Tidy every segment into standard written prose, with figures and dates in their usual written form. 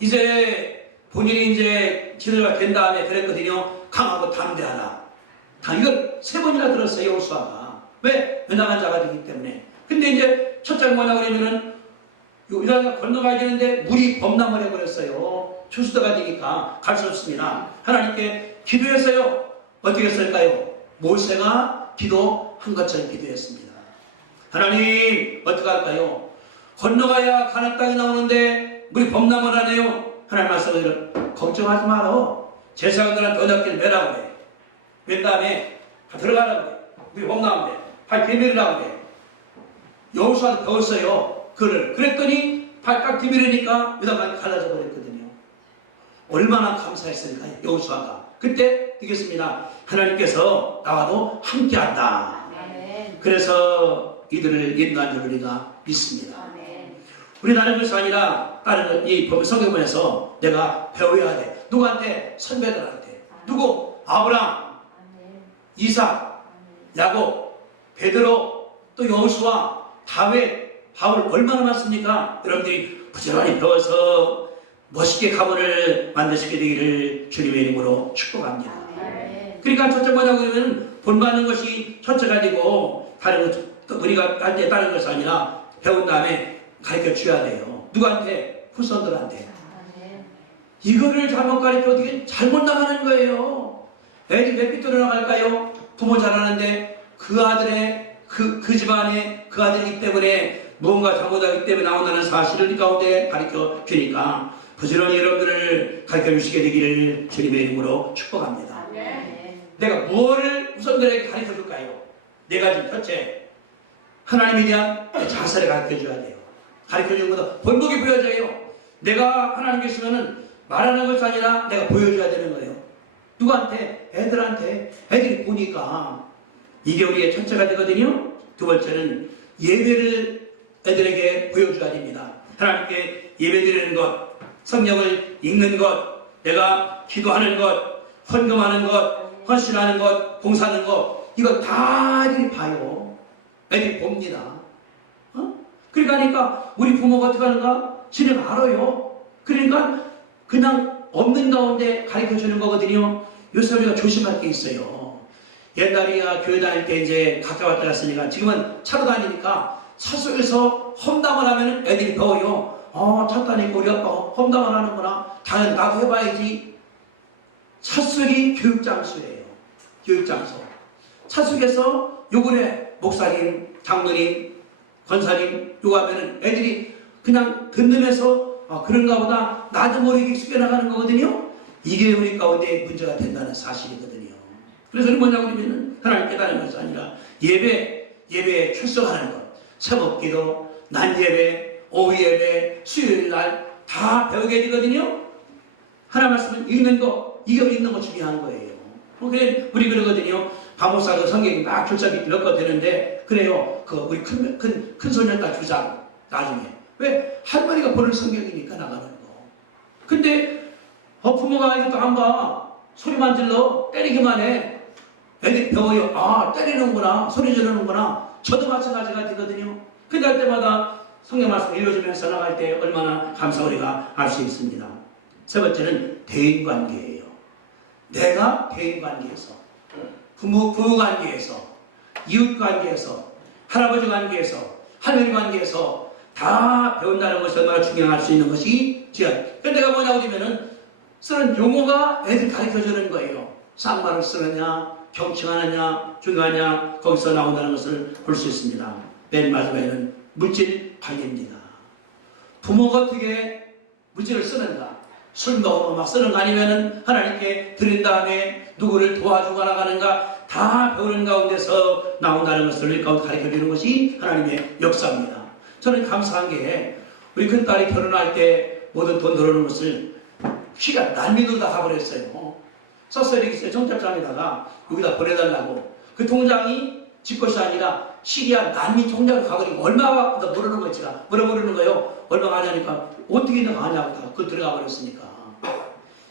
이제 본인이 이제 지도자가 된 다음에 그랬거든요. 강하고 담대하라. 이걸 3번이나 들었어요, 여호수아가. 왜? 연약한 자가 되기 때문에. 근데 이제 첫째 뭐냐고 그러면은 유다가 건너가야 되는데 물이 범람을 해버렸어요. 추수도가 되니까 갈 수 없습니다. 하나님께 기도했어요. 어떻게 했을까요? 모세가 기도한 것처럼 기도했습니다. 하나님 어떻게 할까요? 건너가야 가나안 땅이 나오는데 물이 범람을 하네요. 하나님 말씀을 걱정하지 마라. 제사장들한테 언약궤를 매라고 그래. 맨 다음에 들어가라고 그래. 물이 범람한데 발 비밀이라고 그래. 여호수아도 배웠어요. 그랬더니 발딱 디비르니까 유다가 갈라져 버렸거든요. 얼마나 감사했을까요? 여호수아가. 그때 되겠습니다. 하나님께서 나와도 함께한다. 그래서 이들을 인도한 줄 우리가 믿습니다. 우리 다른 것이 아니라 다른 이 성경에서 내가 배워야 돼. 누구한테? 선배들한테. 누구? 아브라함, 이삭, 야곱, 베드로, 또 여호수아, 다윗, 바울 얼마나 많습니까? 여러분들이 부지런히 배워서 멋있게 가문을 만드시게 되기를 주님의 이름으로 축복합니다. 그러니까 첫째 뭐냐고 그러면 본받는 것이 첫째가 되고 다른 것, 우리가 할 때 다른 것이 아니라 배운 다음에 가르쳐 줘야 돼요. 누구한테? 후손들한테. 이거를 잘못 가르쳐 어떻게 잘못 나가는 거예요. 애들이 몇 삐뚤어 나갈까요? 부모 잘하는데 그 아들의 그 집안에 그 아들이기 때문에 무언가 잘못하기 때문에 나온다는 사실을 이 가운데 가르쳐 주니까 부지런히 여러분들을 가르쳐 주시게 되기를 주님의 이름으로 축복합니다. 내가 무엇을 후손들에게 가르쳐 줄까요? 네 가지. 첫째, 하나님에 대한 자세를 가르쳐 줘야 돼요. 가르쳐 주는 것도 본보기 보여줘요. 내가 하나님께 있으면은 말하는 것이 아니라 내가 보여줘야 되는 거예요. 누구한테? 애들한테. 애들이 보니까 이게 우리의 첫째가 되거든요. 두 번째는 예배를 애들에게 보여줘야 됩니다. 하나님께 예배드리는 것, 성경을 읽는 것, 내가 기도하는 것, 헌금하는 것, 헌신하는 것, 봉사하는 것, 이거 다 애들이 봐요. 애들이 봅니다. 그러니까 우리 부모가 어떻게 하는가? 지네가 알아요. 그러니까 그냥 없는 가운데 가르쳐 주는 거거든요. 요새 우리가 조심할 게 있어요. 옛날이야 교회 다닐 때 이제 가까웠다 갔으니까 지금은 차로 다니니까 차 속에서 험담을 하면 애들이 배워요. 차 타니까 우리 아빠가 험담을 하는구나. 당연히 나도 해봐야지. 차 속이 교육장소예요. 교육장소. 차 속에서 요번에 목사님, 장로님, 권사님 요거 하면은 애들이 그냥 듣는면서 그런가 보다 나도 모르게 익숙해 나가는 거거든요. 이게 우리 가운데 문제가 된다는 사실이거든요. 그래서 뭐냐고 그러면은 하나님 깨달은 것이 아니라 예배에 출석하는 것, 새벽기도, 낮예배, 오후 예배, 수요일날 다 배우게 되거든요. 하나님 말씀을 읽는 거, 이거 읽는 거 중요한 거예요. 우리 그러거든요. 바모사도 성경이 막 출석이 넣고 되는데 그래요. 우리 큰 소년딸 주장 나중에 왜? 할머니가 보는 성경이니까 나가는 거. 근데 부모가 이것도 안 봐. 소리만 질러 때리기만 해. 애들이 배워요. 때리는구나. 소리 지르는구나. 저도 마찬가지가 되거든요. 근데 할 때마다 성경 말씀 읽어주면서 나갈 때 얼마나 감사 우리가 알 수 있습니다. 세 번째는 대인관계예요. 내가 대인관계에서 부모 관계에서 이웃 관계에서 할아버지 관계에서 할머니 관계에서 다 배운다는 것이 얼마나 중요할 수 있는 것이 근데 내가 뭐냐고 하면은 쓰는 용어가 애들 가르쳐 주는 거예요. 쌍말을 쓰느냐 경칭하느냐 중요하냐 거기서 나온다는 것을 볼 수 있습니다. 맨 마지막에는 물질 관계입니다. 부모가 어떻게 물질을 쓰는가? 술 먹으면 막 쓰는 거 아니면은 하나님께 드린 다음에 누구를 도와주고 나가는가 다 배우는 가운데서 나온다는 것을 우리 가운데 가르쳐 주는 것이 하나님의 역사입니다. 저는 감사한 게 우리 큰딸이 결혼할 때 모든 돈 들어오는 것을 키가 난민으로 다 가버렸어요. 썼어야 되겠어요. 정착장에다가 여기다 보내달라고. 그 통장이 집 것이 아니라 시리아 난민 통장으로 가버리고 얼마가 모르는 거지. 물어보는 거예요. 얼마가 하냐니까 어떻게 나가냐고 그거 들어가 버렸으니까.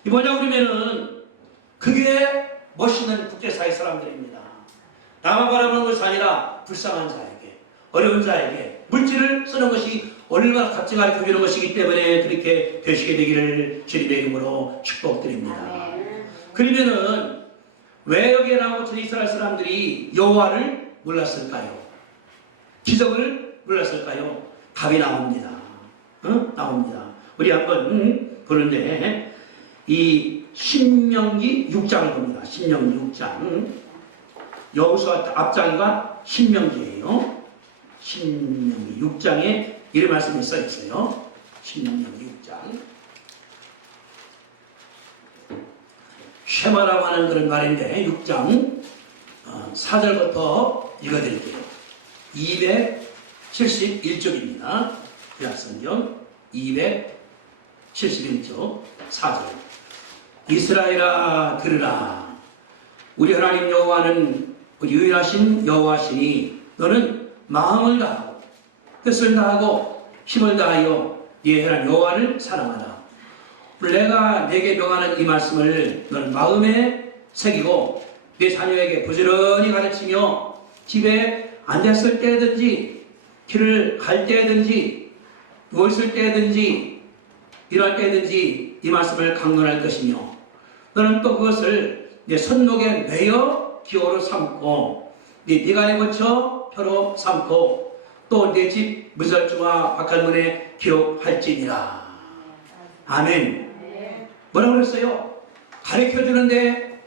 이 뭐냐 그러면은 그게 멋있는 국제사회 사람들입니다. 나만 바라보는 것이 아니라 불쌍한 자에게 어려운 자에게 물질을 쓰는 것이 얼마나 값지 가르쳐주는 것이기 때문에 그렇게 되시게 되기를 주님의 이름으로 축복드립니다. 그러면은 왜 여기에 나온 이스라엘 사람들이 여호와를 몰랐을까요? 기적을 몰랐을까요? 답이 나옵니다. 나옵니다. 우리 한번 보는데 이 신명기 6장을 봅니다. 신명기 6장. 여호수아 앞장과 신명기예요. 신명기 6장에 이런 말씀이 써 있어요. 신명기 6장. 쉐마라고 하는 그런 말인데 6장 4절부터 읽어드릴게요. 271쪽입니다. 구약성경 271쪽 4절. 이스라엘아 들으라. 우리 하나님 여호와는 유일하신 여호와시니 너는 마음을 다하고 뜻을 다하고 힘을 다하여 네 하나님 여호와를 사랑하라. 내가 내게 명하는 이 말씀을 너는 마음에 새기고 내 자녀에게 부지런히 가르치며 집에 앉았을 때든지 길을 갈 때든지 누워있을 때든지 일할 때든지 이 말씀을 강론할 것이며 너는 또 그것을 내 손목에 매여 기호로 삼고 네 미간에 붙여 표로 삼고 또 내 집 문설주와 바깥문에 기록할지니라. 아멘. 뭐라고 그랬어요? 가르쳐주는데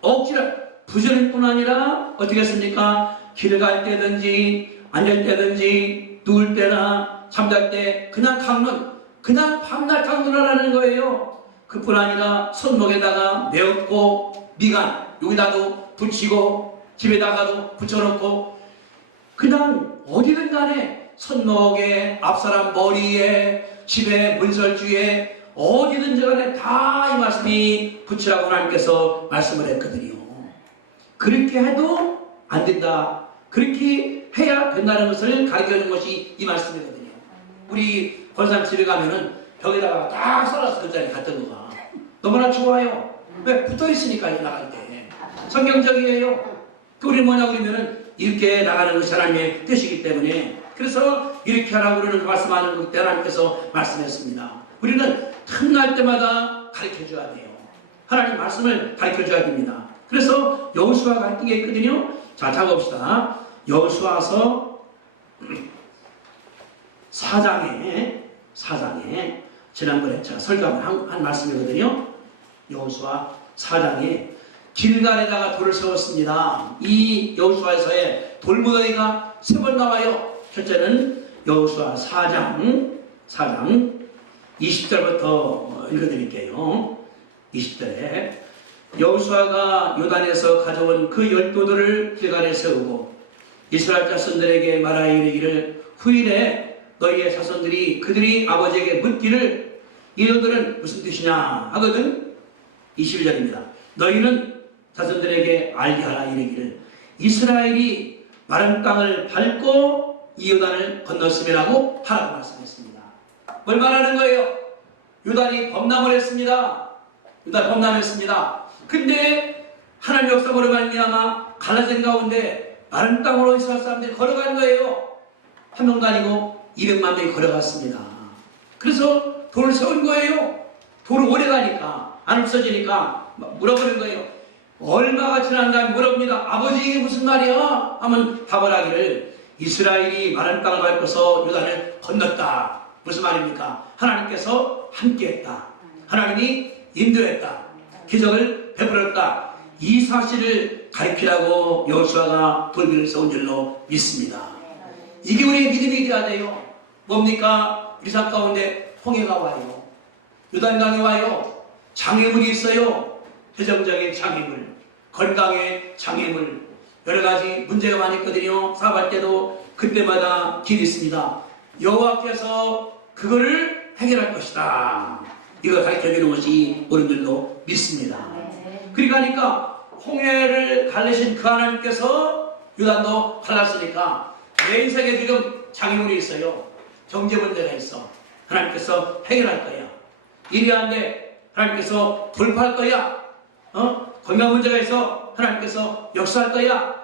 억지로 부지런일 뿐 아니라 어떻게 했습니까? 길을 갈 때든지 앉을 때든지 누울 때나 잠잘 때 그냥 강론, 그냥 밤낮 강론하라는 거예요. 그뿐 아니라 손목에다가 메었고 미간 여기다도 붙이고 집에다가도 붙여놓고 그냥 어디든 간에 손목에 앞사람 머리에 집에 문설주에 어디든지 간에 다 이 말씀이 붙이라고 하나님께서 말씀을 했거든요. 그렇게 해도 안 된다. 그렇게 해야 된다는 것을 가르쳐주는 것이 이 말씀이거든요. 우리 권사님 집에 가면은 벽에다가 딱 써놨어. 그 자리에 갔던 거가. 너무나 좋아요. 왜? 붙어있으니까 나갈 때. 성경적이에요. 우리 뭐냐 그러면은 이렇게 나가는 것이 하나님의 뜻이기 때문에 그래서 이렇게 하라고 그러는 말씀하는 것 때 하나님께서 말씀했습니다. 우리는 틈날 때마다 가르쳐줘야 돼요. 하나님 말씀을 가르쳐줘야 됩니다. 그래서 여호수아가 같은 게 있거든요. 자, 잡읍시다. 여호수아서 4장에 지난번에 제가 설교한 한 말씀이거든요. 여호수아 4장에 길갈에다가 돌을 세웠습니다. 이 여호수아에서의 돌무더기가 3번 나와요. 첫째는 여호수아 4장 20절부터 읽어드릴게요. 20절에 여호수아가 요단에서 가져온 그 12돌을 길갈에 세우고 이스라엘 자손들에게 말하여 이르기를 후일에 너희의 자손들이 그들이 아버지에게 묻기를 이들은 무슨 뜻이냐 하거든. 21절입니다. 너희는 자손들에게 알게 하라 이르기를 이스라엘이 마른 땅을 밟고 이 요단을 건넜음이라고 하라고 말씀했습니다. 뭘 말하는 거예요? 요단이 범람을 했습니다. 요단 범람했습니다. 근데 하나님의 역사로 말미암아 갈라진 가운데 마른 땅으로 이스라엘 사람들이 걸어간 거예요. 한 명도 아니고 200만 명이 걸어갔습니다. 그래서 돌을 세운 거예요. 돌을 오래 가니까 안 없어지니까 물어보는 거예요. 얼마가 지난 다음에 물어봅니다. 아버지 이게 무슨 말이야? 하면 답을 하기를 이스라엘이 마른 땅을 밟고서 요단을 건넜다. 무슨 말입니까? 하나님께서 함께했다. 하나님이 인도했다. 기적을 베풀었다. 이 사실을 가르치라고 여호수아가 돌비를 세운 줄로 믿습니다. 이게 우리의 믿음이 되어야 돼요. 뭡니까? 우리 삶 가운데 홍해가 와요. 요단강이 와요. 장애물이 있어요. 재정적인 장애물, 건강의 장애물, 여러 가지 문제가 많이 있거든요. 사업할 때도 그때마다 길이 있습니다. 여호와께서 그거를 해결할 것이다. 이걸 가르쳐주는 것이 어른들도 믿습니다. 그러니까 홍해를 갈르신 그 하나님께서 요단도 갈랐으니까 내 인생에 지금 장애물이 있어요. 경제 문제가 있어. 하나님께서 해결할 거야. 일이 안 돼. 하나님께서 돌파할 거야. 건강 문제가 있어. 하나님께서 역사할 거야.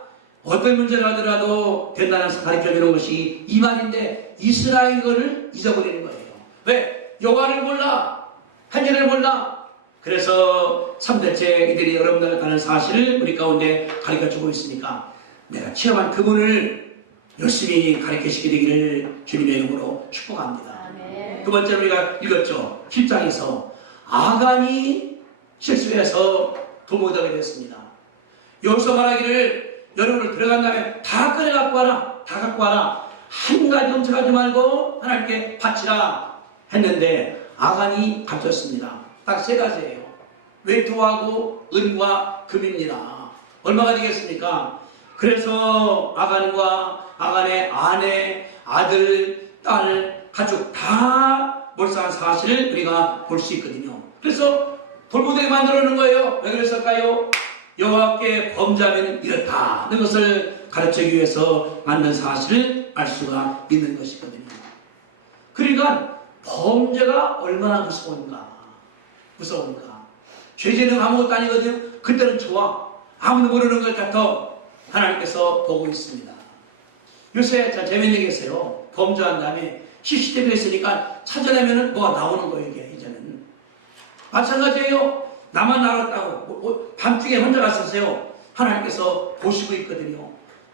어떤 문제가 하더라도 된다는 가르쳐주는 것이 이 말인데 이스라엘을 잊어버리는 거예요. 왜? 여호와를 몰라. 한일을 몰라. 그래서 3대째 이들이 여러분들 가는 사실을 우리 가운데 가르쳐주고 있으니까 내가 체험한 그분을 열심히 가르치시게 되기를 주님의 이름으로 축복합니다. 두 번째로 우리가 읽었죠. 10장에서 아간이 실수해서 도모되게 됐습니다. 여기서 말하기를 여러분을 들어간 다음에 다 꺼내갖고 와라. 다 갖고 와라. 한 가지 훔쳐가지 말고 하나님께 바치라 했는데 아간이 갇혔습니다. 딱 세 가지예요. 외투하고 은과 금입니다. 얼마가 되겠습니까? 그래서 아간과 아간의 아내, 아들, 딸, 가족 다 몰살한 사실을 우리가 볼 수 있거든요. 그래서 돌보되게 만들어 놓은 거예요. 왜 그랬을까요? 여호와께 범죄하면 이렇다는 것을 가르치기 위해서 만든 사실을 알 수가 있는 것이거든요. 그러니까 범죄가 얼마나 무서운가. 죄죄는 아무것도 아니거든요. 그때는 좋아. 아무도 모르는 것 같아. 하나님께서 보고 있습니다. 요새 자 재밌는 얘기 했어요. 범죄한 다음에 CCTV가 있으니까 찾아내면 뭐가 나오는 거예요. 이게 이제는 마찬가지예요. 나만 알았다고 밤중에 혼자 갔었어요. 하나님께서 보시고 있거든요.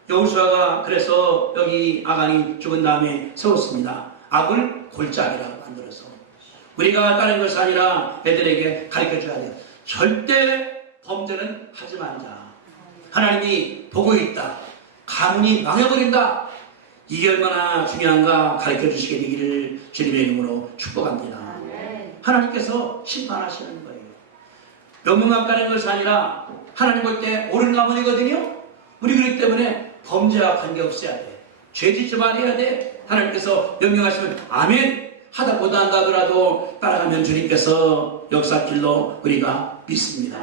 여호수아가 그래서 여기 아간이 죽은 다음에 세웠습니다. 악을 골짜기라고 만들어서 우리가 다른 것이 아니라 애들에게 가르쳐줘야 돼요. 절대 범죄는 하지 말자. 하나님이 보고 있다. 가문이 망해버린다. 이게 얼마나 중요한가 가르쳐주시게 되기를 주님의 이름으로 축복합니다. 하나님께서 심판하시는 거예요. 명문학 가는 것이 아니라 하나님 볼 때 옳은 가문이거든요. 우리 그렇기 때문에 범죄와 관계없어야 돼. 죄짓지 말아야 돼. 하나님께서 명령하시면 아멘 하다 못한다 하더라도 따라가면 주님께서 역사길로 우리가 믿습니다.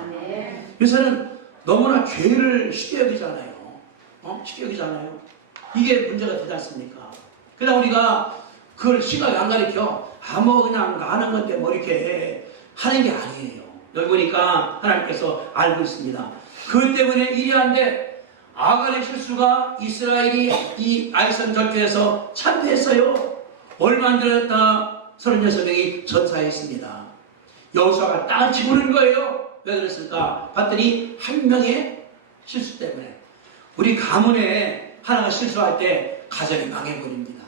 요새는 너무나 죄를 쉽게 여기잖아요. 쉽게 여기잖아요. 이게 문제가 되지 않습니까? 그러다 우리가 그걸 심하게 안 가르쳐. 뭐 그냥 나는 건데 뭐 이렇게 하는 게 아니에요. 여기 보니까 하나님께서 알고 있습니다. 그것 때문에 일이 안 돼. 아간의 실수가 이스라엘이 이 아이선 전투에서 참패했어요. 얼마 안 들었다 36명이 전사했습니다. 여호수아가 땅을 치고는 거예요. 왜 그랬을까? 봤더니 한 명의 실수 때문에. 우리 가문에 하나가 실수할 때 가정이 망해버립니다.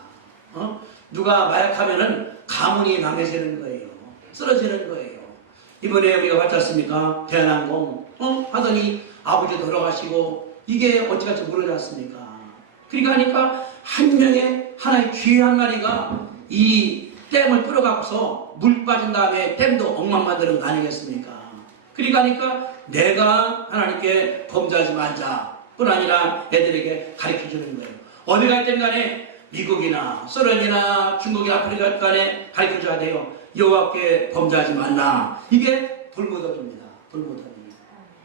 누가 마약하면은 가문이 망해지는 거예요. 쓰러지는 거예요. 이번에 우리가 봤지 않습니까? 대한항공 하더니 아버지 돌아가시고 이게 어찌갈지 모르지 않습니까? 그러니까 하니까 한 명의 하나의 쥐 한 마리가 이 댐을 뚫어갖고서 물 빠진 다음에 댐도 엉망 만드는 거 아니겠습니까? 그러니까 하니까 내가 하나님께 범죄하지 말자 뿐 아니라 애들에게 가르쳐주는 거예요. 어디 갈 땐 간에 미국이나 소련이나 중국이 아프리카 간에 가르쳐줘야 돼요. 여호와께 범죄하지 말라. 이게 돌무더기입니다. 돌무더기.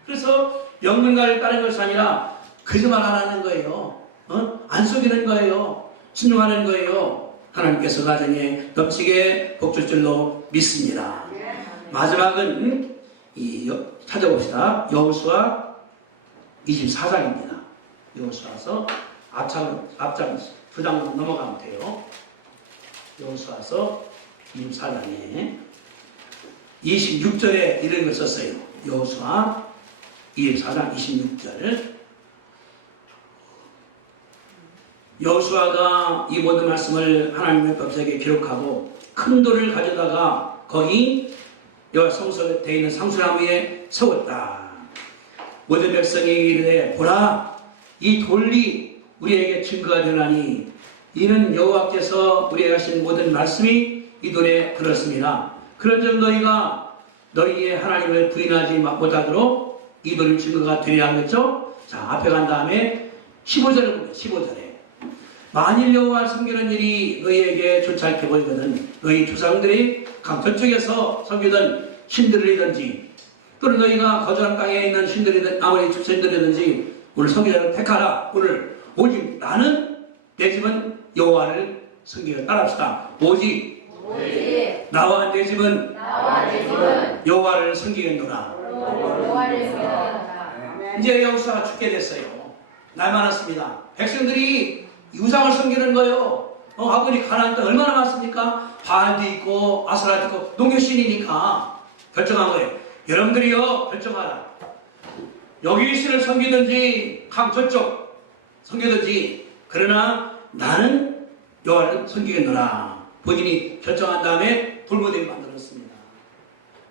그래서 영문가를 따르는 것이 아니라 거짓말 안 하는 거예요. 안 속이는 거예요. 순종하는 거예요. 하나님께서 가정에 넘치게 복줄 줄로 믿습니다. 마지막은 찾아봅시다. 여호수아 24장입니다. 여호수아서 앞장 두 장 넘어가면 돼요. 여호수아서 24장에 26절에 이런 걸 썼어요. 여호수아 24장 26절. 여호수아가 이 모든 말씀을 하나님의 법석에 기록하고 큰 돌을 가져다가 거기 여호와 성소에 되어 있는 상수나무 위에 세웠다. 모든 백성이 이르되 보라 이 돌이 우리에게 증거가 되나니 이는 여호와께서 우리에게 하신 모든 말씀이 이 돌에 들었습니다. 그런즉 너희가 너희의 하나님을 부인하지 못하도록 이 돌이 증거가 되려 하겠죠. 자 앞에 간 다음에 15절을 보면 15절에 만일 여호와를 섬기는 일이 너희에게 좋지 않게 보이거든 너희 조상들이 강 저쪽에서 섬기던 신들이든지 또는 너희가 거주한 땅에 있는 신들이든 아무리 신들이든지 오늘 섬기자를 택하라. 오늘 오직 나는 내 집은 여호와를 섬기려 따라합시다. 오직 나와 내 집은 여호와를 섬기겠노라. 이제 여호수아가 죽게 됐어요. 날 많았습니다. 백성들이 우상을 섬기는 거예요. 아버지 가나안 땅 얼마나 많습니까? 바알도 있고 아스라도 있고 농교신이니까 결정한 거예요. 여러분들이요 결정하라. 여기 신을 섬기든지 강 저쪽 섬기든지 그러나 나는 여호와를 섬기겠노라. 본인이 결정한 다음에 돌무대를 만들었습니다.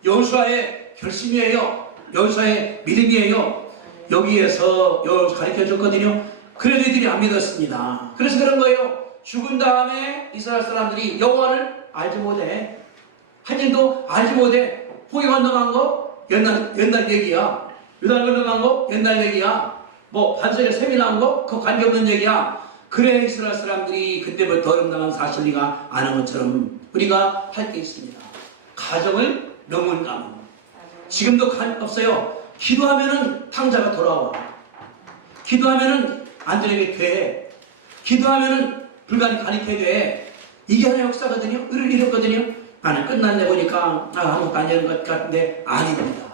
여호수아의 결심이에요. 여호수아의 믿음이에요. 여기에서 여호수아 가르쳐줬거든요. 그래도 이들이 안 믿었습니다. 그래서 그런 거예요. 죽은 다음에 이스라엘 사람들이 여호와를 알지 못해. 하나님도 알지 못해. 홍해 건너간 거 옛날 얘기야. 요단 건너간 거 옛날 얘기야. 뭐 반석에 샘이 나온 거 그거 관계없는 얘기야. 그래 이스라엘 사람들이 그때부터 어름당한 사실리가 아는 것처럼 우리가 할 게 있습니다. 가정을 명문가문. 지금도 없어요. 기도하면은 탕자가 돌아와. 기도하면은 안전하게 돼. 기도하면은 불가능이 가능하게 돼. 이게 하나의 역사거든요. 이랬거든요. 나는 끝났네 보니까 아무것도 안 되는 것 같은데 아닙니다.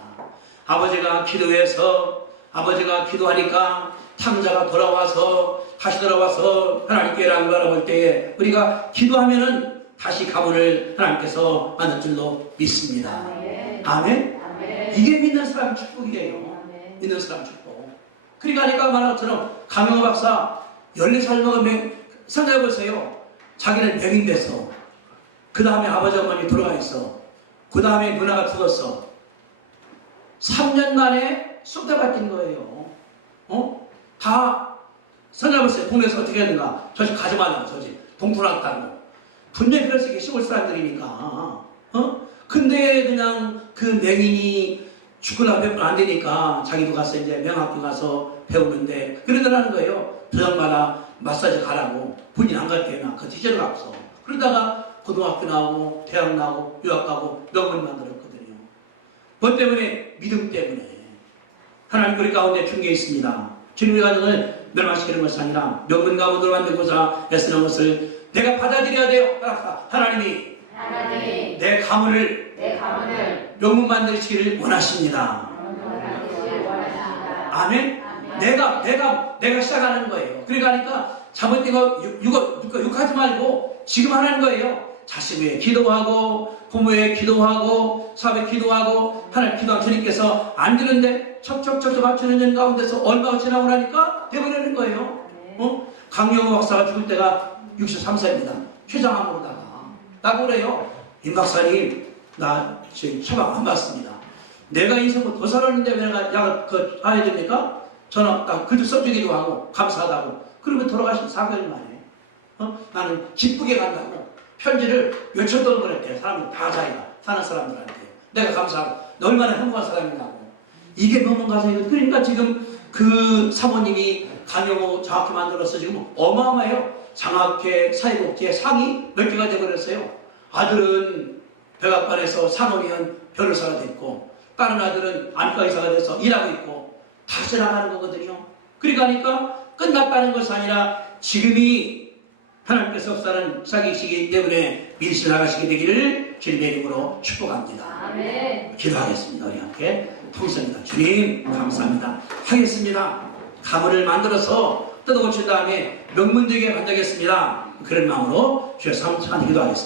아버지가 기도해서 아버지가 기도하니까 탕자가 돌아와서 다시 돌아와서 하나님께라는 걸 알아볼 때에 우리가 기도하면은 다시 가문을 하나님께서 만들 줄로 믿습니다. 아멘? 이게 믿는 사람 축복이에요. 믿는 사람 축복. 그러니까 아까 말한 것처럼 강영호 박사 14살 먹으면 생각해보세요. 자기는 백인 됐어. 그 다음에 아버지 어머니 돌아가 있어. 그 다음에 누나가 죽었어. 3년 만에 쑥대 받긴 거예요. 다 생각해보세요. 동네에서 어떻게 했는가. 저 집 가져가려고 저 집. 동풀었다고. 분명히 그럴 수 있게 시골 사람들이니까. 근데 그냥 그 맹인이 죽거나 몇 번 안 되니까 자기도 가서 이제 명학교 가서 배우는데 그러더라는 거예요. 저녁마다 마사지 가라고. 본인 안 갈 때나 그 티저가 없어. 그러다가 고등학교 나오고 대학 나오고 유학 가고 명문 만들었거든요. 뭐 때문에? 믿음 때문에. 하나님 우리 가운데 준 게 있습니다. 주님의 가정을 멸망시키는 것이 아니라 명문 가문으로 만들고자 애쓰는 것을 내가 받아들여야 돼요. 하나님이 내 가문을 명문 만드시기를 원하십니다. 아멘? 내가 시작하는 거예요. 그러니까 잘못된 거 욕하지 말고 지금 하는 거예요. 자식 위해 기도하고 부모에 기도하고 사업에 기도하고 하나님 기도한 주님께서 안 되는데 척척척 맞추는 년 가운데서 얼마가 지나고 나니까 되버리는 거예요. 강영호 박사가 죽을 때가 63세입니다. 췌장암으로다가 나고 그래요. 임 박사님 나 지금 처방 안 받습니다. 내가 인생을 더 살았는데 왜 내가 약을 해야 됩니까? 저는 글도 써주기도 하고 감사하다고. 그러면 돌아가신 4개월 만에 나는 기쁘게 간다고 편지를 몇천 통을 보냈대요. 사람들 다 자기가 사는 사람들한테 내가 감사하고 너 얼마나 행복한 사람이냐고. 이게 명문 가정이거든요. 그러니까 지금 그 사모님이 강영호 장학회 만들어서 지금 어마어마해요. 장학회, 사회복지회 상이 몇 개가 돼버렸어요. 아들은 백악관에서 산업위원 변호사가 됐고 다른 아들은 안과 의사가 돼서 일하고 있고 다 지나가는 거거든요. 그러니까 끝났다는 것이 아니라 지금이 하나님께서 역사는 시작이시기 때문에 믿으시 나가시게 되기를 주님의 이름으로 축복합니다. 아멘. 기도하겠습니다. 우리 함께 통성입니다. 주님 감사합니다. 하겠습니다. 가문을 만들어서 뜯어고친 다음에 명문되게 만들겠습니다. 그런 마음으로 주의 삶 찬 기도하겠습니다.